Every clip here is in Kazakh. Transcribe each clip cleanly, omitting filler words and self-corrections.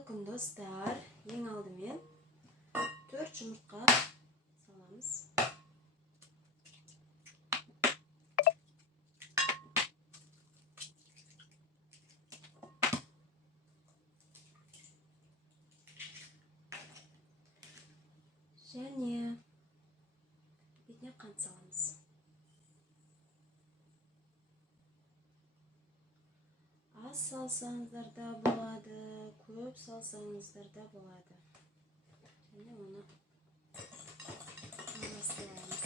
Кутулуу күн достар. Ең алдымен 4 жұмыртқа саламыз. Және бетіне қант саламыз. Аз салсаңыздар да болады, көп салсаңыздар да болады. Және оны араластырамыз.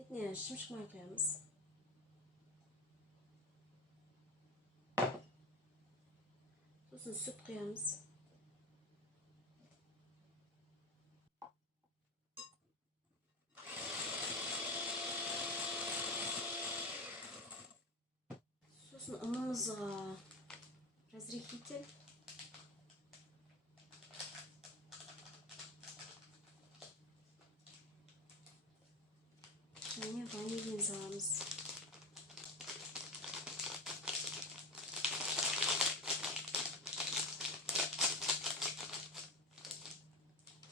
Бетіне шымшық май құямыз. Сосын сүт құямыз. Сосын ұнымызға разрыхитель. Және ванилин саламыз.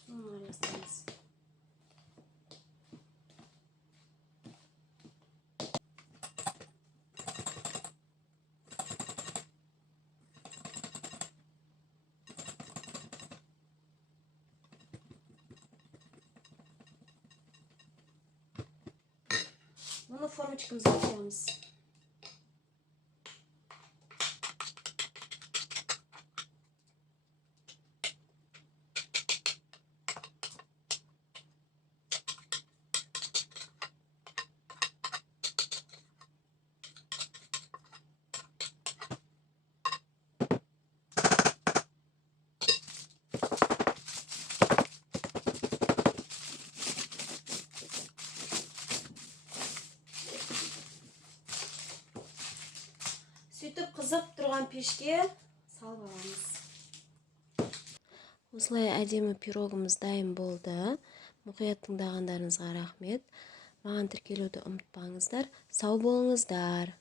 Соны араластырамыз. Оны формочкамызға құямыз. Сөйтіп қызып тұрған пешке салып аламыз. Осылай әдемі пирогымыз дайын болды. Мұқият тыңдағандарыңызға рахмет. Маған тіркелуді ұмытпаңыздар. Сау болыңыздар.